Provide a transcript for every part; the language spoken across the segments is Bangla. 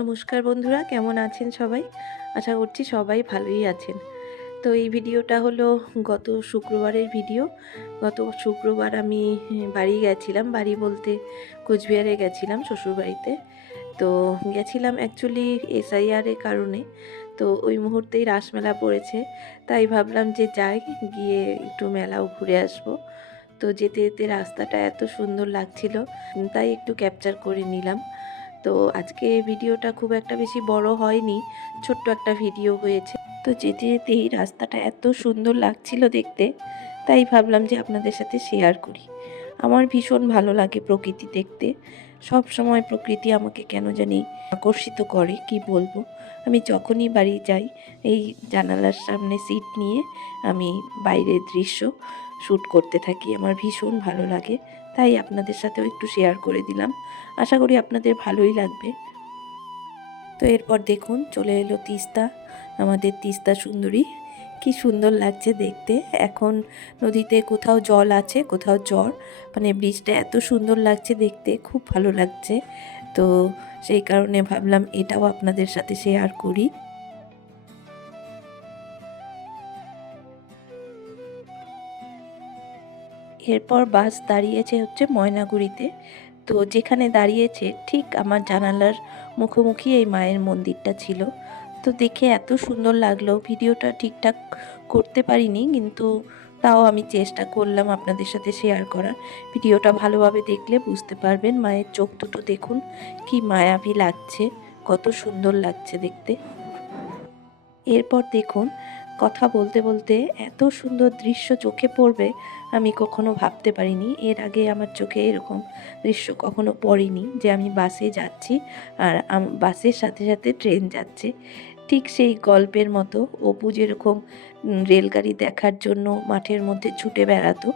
নমস্কার বন্ধুরা, কেমন আছেন সবাই? আশা করছি সবাই ভালোই আছেন। তো এই ভিডিওটা হলো গত শুক্রবারের ভিডিও। গত শুক্রবার আমি বাড়ি গেছিলাম। বাড়ি বলতে কোচবিহারে গেছিলাম শ্বশুরবাড়িতে। তো গেছিলাম অ্যাকচুয়ালি এসআইআর এর কারণে। তো ওই মুহূর্তেই রাসমেলা পড়েছে। তাই ভাবলাম যে যাই, গিয়ে একটু মেলাও ঘুরে আসবো। তো যেতে যেতে রাস্তাটা এত সুন্দর লাগছিল, তাই একটু ক্যাপচার করে নিলাম। তো আজকে ভিডিওটা খুব একটা বেশি বড় হয়নি, ছোট্ট একটা ভিডিও হয়েছে। তো যেতে যেতেই রাস্তাটা এত সুন্দর লাগছিল দেখতে, তাই ভাবলাম যে আপনাদের সাথে শেয়ার করি। আমার ভীষণ ভালো লাগে প্রকৃতি দেখতে। সব সময় প্রকৃতি আমাকে কেন জানি আকর্ষিত করে, কি বলবো। আমি যখনই বাড়ি যাই, এই জানালার সামনে সিট নিয়ে আমি বাইরের দৃশ্য শ্যুট করতে থাকি। আমার ভীষণ ভালো লাগে, তাই আপনাদের সাথেও একটু শেয়ার করে দিলাম। আশা করি আপনাদের ভালোই লাগবে। তো এরপর দেখুন চলে এলো তিস্তা, আমাদের তিস্তা সুন্দরী। কি সুন্দর লাগছে দেখতে। এখন নদীতে কোথাও জল আছে, কোথাও জ্বর, মানে ব্রিজটা এত সুন্দর লাগছে দেখতে, খুব ভালো লাগছে। তো সেই কারণে ভাবলাম এটাও আপনাদের সাথে শেয়ার করি। এরপর বাস দাঁড়িয়েছে হচ্ছে ময়নাগুড়িতে। তো যেখানে দাঁড়িয়েছে ঠিক আমার জানালার মুখোমুখি এই মায়ের মন্দিরটা ছিল। তো দেখে এত সুন্দর লাগলো। ভিডিওটা ঠিকঠাক করতে পারিনি, কিন্তু তাও আমি চেষ্টা করলাম আপনাদের সাথে শেয়ার করার। ভিডিওটা ভালোভাবে দেখলে বুঝতে পারবেন। মায়ের চোখ দুটো দেখুন, কি মায়াবী লাগছে, কত সুন্দর লাগছে দেখতে। এরপর দেখুন, কথা বলতে বলতে এত সুন্দর দৃশ্য চোখে পড়বে আমি কখনো ভাবতে পারিনি। এর আগে আমার চোখে এরকম দৃশ্য কখনো পড়েনি যে আমি বাসে যাচ্ছি আর বাসের সাথে সাথে ট্রেন যাচ্ছে। ঠিক সেই গল্পের মতো অপু যেরকম রেলগাড়ি দেখার জন্য মাঠের মধ্যে ছুটে বেড়াতো,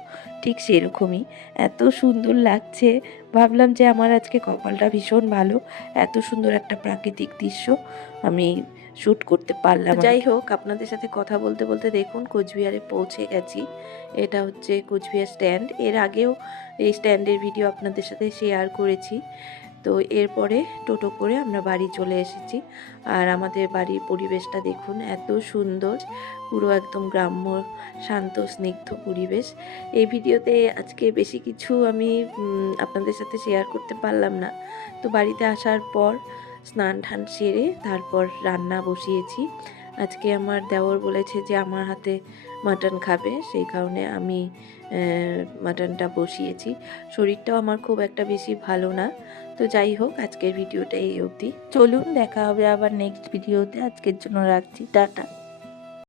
ঠিক সেরকমই। এত সুন্দর লাগছে, ভাবলাম যে আমার আজকে কপালটা ভীষণ ভালো, এত সুন্দর একটা প্রাকৃতিক দৃশ্য আমি শ্যুট করতে পারলাম। যাই হোক, আপনাদের সাথে কথা বলতে বলতে দেখুন কোচবিহারে পৌঁছে গেছি। এটা হচ্ছে কোচবিহার স্ট্যান্ড। এর আগেও এই স্ট্যান্ডের ভিডিও আপনাদের সাথে শেয়ার করেছি। তো এরপরে টোটো করে আমরা বাড়ি চলে এসেছি। আর আমাদের বাড়ির পরিবেশটা দেখুন, এত সুন্দর, পুরো একদম গ্রাম্য, শান্ত স্নিগ্ধ পরিবেশ। এই ভিডিওতে আজকে বেশি কিছু আমি আপনাদের সাথে শেয়ার করতে পারলাম না। তো বাড়িতে আসার পর স্নান টান সেরে তারপর রান্না বসিয়েছি। আজকে আমার দেওর বলেছে যে আমার হাতে মাটন খাবে, সেই কারণে আমি মাটনটা বসিয়েছি। শরীরটাও আমার খুব একটা বেশি ভালো না। তো যাই হোক, আজকের ভিডিওটা এই অবধি। চলুন দেখা হবে আবার নেক্সট ভিডিওতে। আজকের জন্য রাখছি, টাটা।